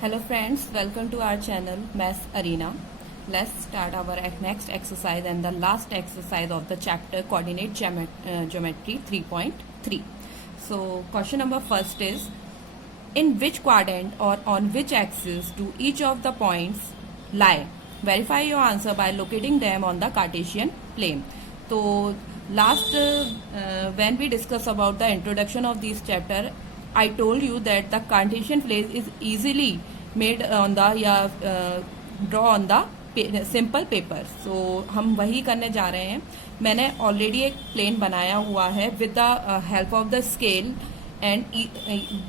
Hello friends, welcome to our channel Maths Arena. Let's start our next exercise and the last exercise of the chapter Coordinate Geometry 3.3. So question number first is, in which quadrant or on which axis do each of the points lie? Verify your answer by locating them on the Cartesian plane. So last when we discussed about the introduction of this chapter, I told you that the Cartesian plane is easily made on the draw on the simple paper. So हम वही करने जा रहे हैं. मैंने already एक plane बनाया हुआ है with the help of the scale and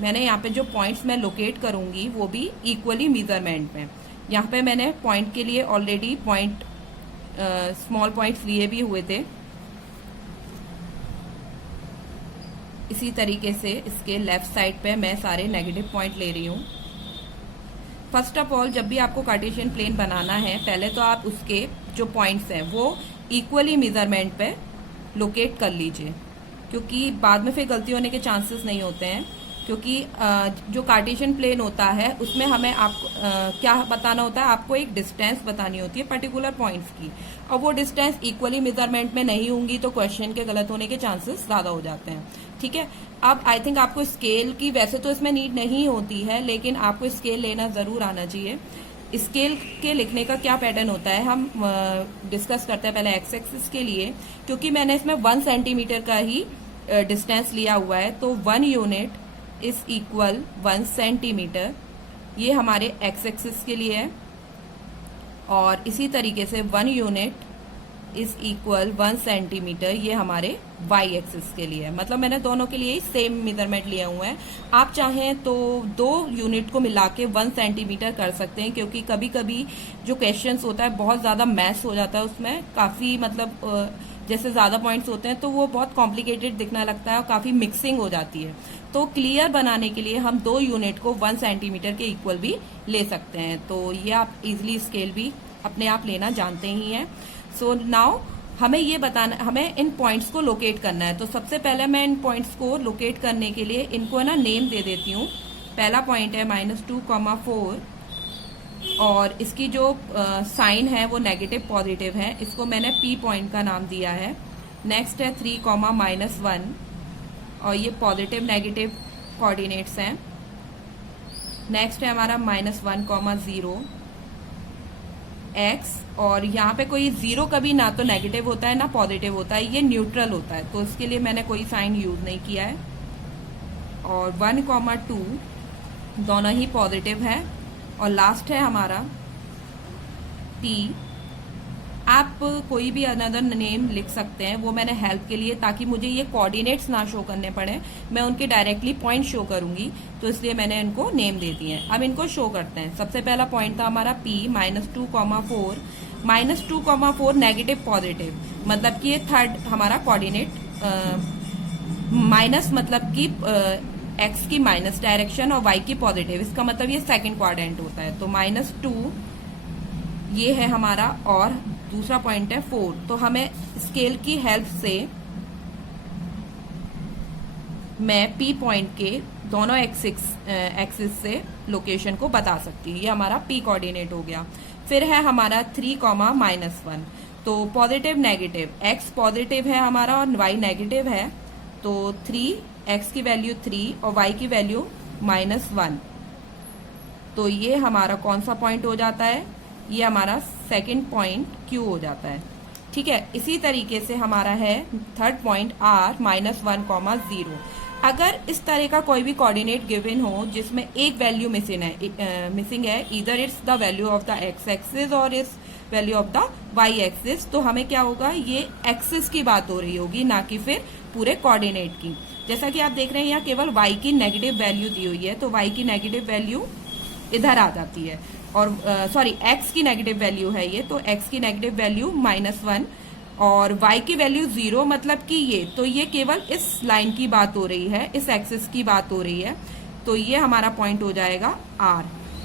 मैंने यहाँ पे जो पॉइंट्स मैं लोकेट करूंगी वो भी इक्वली मेजरमेंट में. यहाँ पे मैंने पॉइंट के लिए ऑलरेडी पॉइंट स्मॉल पॉइंट्स लिए भी हुए थे. इसी तरीके से इसके लेफ्ट साइड पे मैं सारे नेगेटिव पॉइंट ले रही हूँ. फर्स्ट ऑफ ऑल, जब भी आपको कार्टेशियन प्लेन बनाना है, पहले तो आप उसके जो पॉइंट्स हैं वो इक्वली मेजरमेंट पे लोकेट कर लीजिए, क्योंकि बाद में फिर गलती होने के चांसेस नहीं होते हैं. क्योंकि जो कार्टेशियन प्लेन होता है उसमें हमें आपको क्या बताना होता है, आपको एक डिस्टेंस बतानी होती है पर्टिकुलर पॉइंट्स की, और वो डिस्टेंस इक्वली मेजरमेंट में नहीं होंगी तो क्वेश्चन के गलत होने के चांसेस ज़्यादा हो जाते हैं. ठीक है. अब आई थिंक आपको स्केल की वैसे तो इसमें नीड नहीं होती है, लेकिन आपको स्केल लेना ज़रूर आना चाहिए. स्केल के लिखने का क्या पैटर्न होता है हम डिस्कस करते हैं पहले एक्स एक्सिस के लिए. क्योंकि मैंने इसमें 1 सेंटीमीटर का ही डिस्टेंस लिया हुआ है, तो 1 यूनिट इज इक्वल 1 सेंटीमीटर. ये हमारे एक्स एक्सिस के लिए है. और इसी तरीके से 1 यूनिट इज इक्वल 1 सेंटीमीटर ये हमारे वाई एक्सिस के लिए है. मतलब मैंने दोनों के लिए ही सेम मेजरमेंट लिया हुआ है. आप चाहें तो 2 यूनिट को मिला के 1 सेंटीमीटर कर सकते हैं, क्योंकि कभी कभी जो क्वेश्चंस होता है बहुत ज़्यादा मैथ्स हो जाता है उसमें. काफ़ी मतलब जैसे ज़्यादा पॉइंट्स होते हैं तो वो बहुत कॉम्प्लिकेटेड दिखने लगता है और काफ़ी मिक्सिंग हो जाती है. तो क्लियर बनाने के लिए हम 2 यूनिट को 1 सेंटीमीटर के इक्वल भी ले सकते हैं. तो ये आप इजीली स्केल भी अपने आप लेना जानते ही हैं. सो नाउ हमें ये बताना, हमें इन पॉइंट्स को लोकेट करना है. तो सबसे पहले मैं इन पॉइंट्स को लोकेट करने के लिए इनको ना नेम दे देती हूँ. पहला पॉइंट है -2,4 और इसकी जो साइन है वो नेगेटिव पॉजिटिव है. इसको मैंने P पॉइंट का नाम दिया है. नेक्स्ट है 3,-1 और ये पॉजिटिव नेगेटिव कोऑर्डिनेट्स हैं. नेक्स्ट है हमारा -1,0 x, और यहाँ पे कोई जीरो कभी ना तो नेगेटिव होता है ना पॉजिटिव होता है, ये न्यूट्रल होता है, तो इसके लिए मैंने कोई साइन यूज नहीं किया है. और 1,2 दोनों ही पॉजिटिव है. और लास्ट है हमारा T. आप कोई भी अनदर नेम लिख सकते हैं, वो मैंने हेल्प के लिए, ताकि मुझे ये कोऑर्डिनेट्स ना शो करने पड़े, मैं उनके डायरेक्टली पॉइंट शो करूंगी, तो इसलिए मैंने इनको नेम दे दिए हैं. अब इनको शो करते हैं. सबसे पहला पॉइंट था हमारा P -2,4. -2,4 नेगेटिव पॉजिटिव, मतलब कि ये थर्ड हमारा कोऑर्डिनेट. माइनस मतलब कि x की माइनस डायरेक्शन और y की पॉजिटिव, इसका मतलब ये सेकंड क्वाड्रेंट होता है. तो -2 ये है हमारा, और दूसरा पॉइंट है 4. तो हमें स्केल की हेल्प से मैं P पॉइंट के दोनों एक्सिस से लोकेशन को बता सकती हूँ. ये हमारा P कोऑर्डिनेट हो गया. फिर है हमारा 3,-1. तो पॉजिटिव नेगेटिव, x पॉजिटिव है हमारा और y नेगेटिव है, तो 3x की वैल्यू 3 और y की वैल्यू -1. तो ये हमारा कौन सा पॉइंट हो जाता है, ये हमारा सेकंड पॉइंट Q हो जाता है. ठीक है. इसी तरीके से हमारा है थर्ड पॉइंट R -1,0. अगर इस तरह का कोई भी कोऑर्डिनेट गिवन हो जिसमें एक वैल्यू मिसिंग है, इधर it's the value of the X axis और it's value of the Y axis, तो हमें क्या होगा, ये एक्सिस की बात हो रही होगी, ना कि फिर पूरे कोऑर्डिनेट की. जैसा कि आप देख रहे हैं यहाँ केवल y की नेगेटिव वैल्यू दी हुई है, तो y की नेगेटिव वैल्यू इधर आ जाती है. और सॉरी x की नेगेटिव वैल्यू है ये, तो x की नेगेटिव वैल्यू -1 और y की वैल्यू 0, मतलब कि ये, तो ये केवल इस लाइन की बात हो रही है, इस एक्सिस की बात हो रही है. तो ये हमारा पॉइंट हो जाएगा R.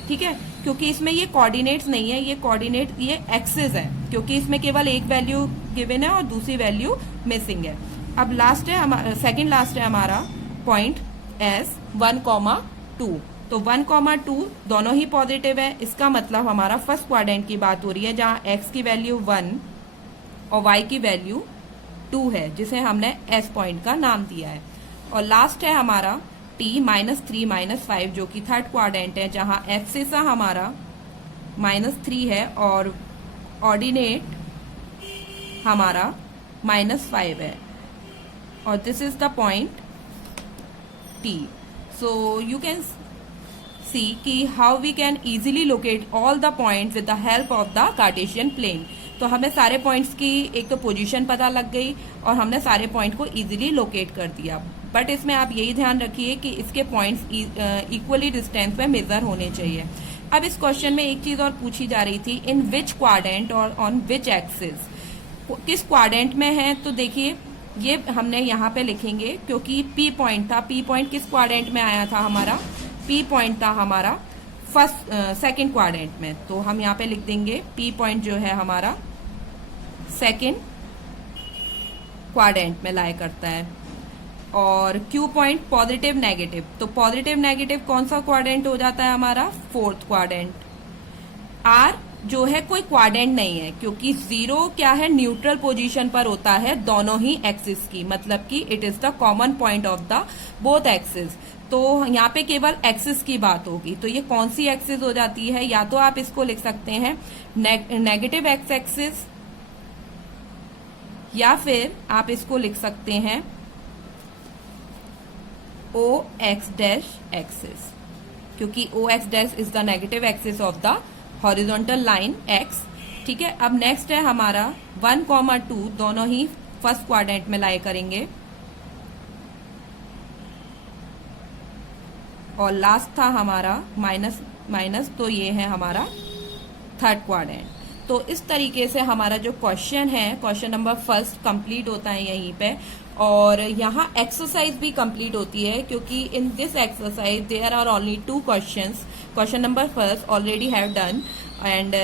ठीक है. क्योंकि इसमें ये कोऑर्डिनेट्स नहीं है, ये कोऑर्डिनेट ये एक्सिस है, क्योंकि इसमें केवल एक वैल्यू गिवन है और दूसरी वैल्यू मिसिंग है. अब लास्ट है सेकंड लास्ट है हमारा पॉइंट S 1,2. तो 1,2 दोनों ही पॉजिटिव है। इसका मतलब हमारा फर्स्ट क्वाड्रेंट की बात हो रही है जहां x की वैल्यू 1 और y की वैल्यू 2 है, जिसे हमने s पॉइंट का नाम दिया है। और लास्ट है हमारा t -3 -5 जो कि थर्ड क्वाड्रेंट है जहां एक्सिस हमारा -3 है और ऑर्डिनेट हमारा -5 है और this is the point t। So you can see कि how we can easily locate all the points with the help of the Cartesian plane. तो हमें सारे पॉइंट्स की एक तो पोजीशन पता लग गई और हमने सारे पॉइंट को इजीली लोकेट कर दिया। बट इसमें आप यही ध्यान रखिए कि इसके पॉइंट्स इक्वली डिस्टेंस पे मेजर होने चाहिए। अब इस क्वेश्चन में एक चीज और पूछी जा रही थी, इन विच क्वाड्रेंट और ऑन विच एक्सिस, किस क्वाड्रेंट में है। तो देखिए ये हमने यहाँ पे लिखेंगे क्योंकि P पॉइंट था। P पॉइंट किस क्वाड्रेंट में आया था हमारा, P पॉइंट था हमारा सेकंड क्वाड्रेंट में। तो हम यहाँ पे लिख देंगे P पॉइंट जो है हमारा सेकंड क्वाड्रेंट में लाई करता है। और Q पॉइंट पॉजिटिव नेगेटिव, तो पॉजिटिव नेगेटिव कौन सा क्वाड्रेंट हो जाता है हमारा, फोर्थ क्वाड्रेंट। R जो है कोई क्वाड्रेंट नहीं है क्योंकि 0 क्या है, न्यूट्रल पोजीशन पर होता है दोनों ही एक्सिस की, मतलब कि it is the common point of the both axis. तो यहाँ पे केवल एक्सिस की बात होगी। तो ये कौन सी एक्सिस हो जाती है, या तो आप इसको लिख सकते हैं नेगेटिव एक्स एक्सिस या फिर आप इसको लिख सकते हैं ओ एक्स डैश एक्सिस, क्योंकि O X dash is the negative axis of the horizontal line x। ठीक है, अब नेक्स्ट है हमारा 1,2 दोनों ही फर्स्ट क्वाड्रेंट में लाई करेंगे और लास्ट था हमारा माइनस, तो ये है हमारा थर्ड क्वाड्रेंट। तो इस तरीके से हमारा जो क्वेश्चन है, क्वेश्चन नंबर फर्स्ट कंप्लीट होता है यहीं पे। और यहाँ एक्सरसाइज भी कंप्लीट होती है क्योंकि in this exercise there are only 2 questions. Question number first already have done and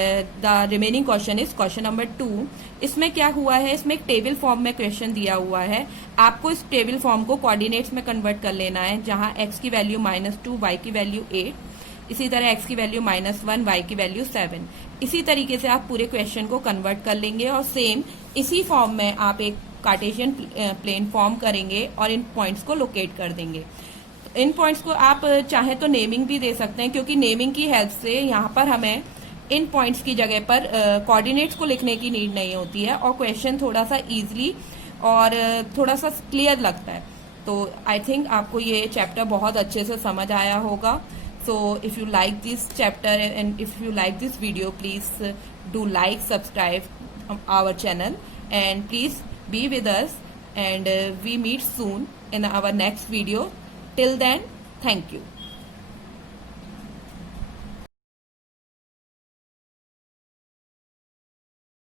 the remaining question is question number 2। इसमें क्या हुआ है, इसमें एक टेबल फॉर्म में क्वेश्चन दिया हुआ है। आपको इस टेबल फॉर्म को कोऑर्डिनेट्स में कन्वर्ट कर लेना है, जहां x की वैल्यू -2, y की वैल्यू 8, इसी तरह x की वैल्यू -1, y की वैल्यू 7। इसी तरीके से आप पूरे क्वेश्चन को कन्वर्ट कर लेंगे और सेम इसी फॉर्म में आप एक कार्टेशियन प्लेन फॉर्म करेंगे और इन पॉइंट्स को लोकेट कर देंगे। इन पॉइंट्स को आप चाहे तो नेमिंग भी दे सकते हैं, क्योंकि नेमिंग की हेल्प से यहाँ पर हमें इन पॉइंट्स की जगह पर कोऑर्डिनेट्स को लिखने की नीड नहीं होती है और क्वेश्चन थोड़ा सा इजीली और थोड़ा सा क्लियर लगता है। तो आई थिंक आपको ये चैप्टर बहुत अच्छे से समझ आया होगा। So if you like this chapter and if you like this video, please do like, subscribe our channel and please be with us and we meet soon in our next video. Till then, thank you.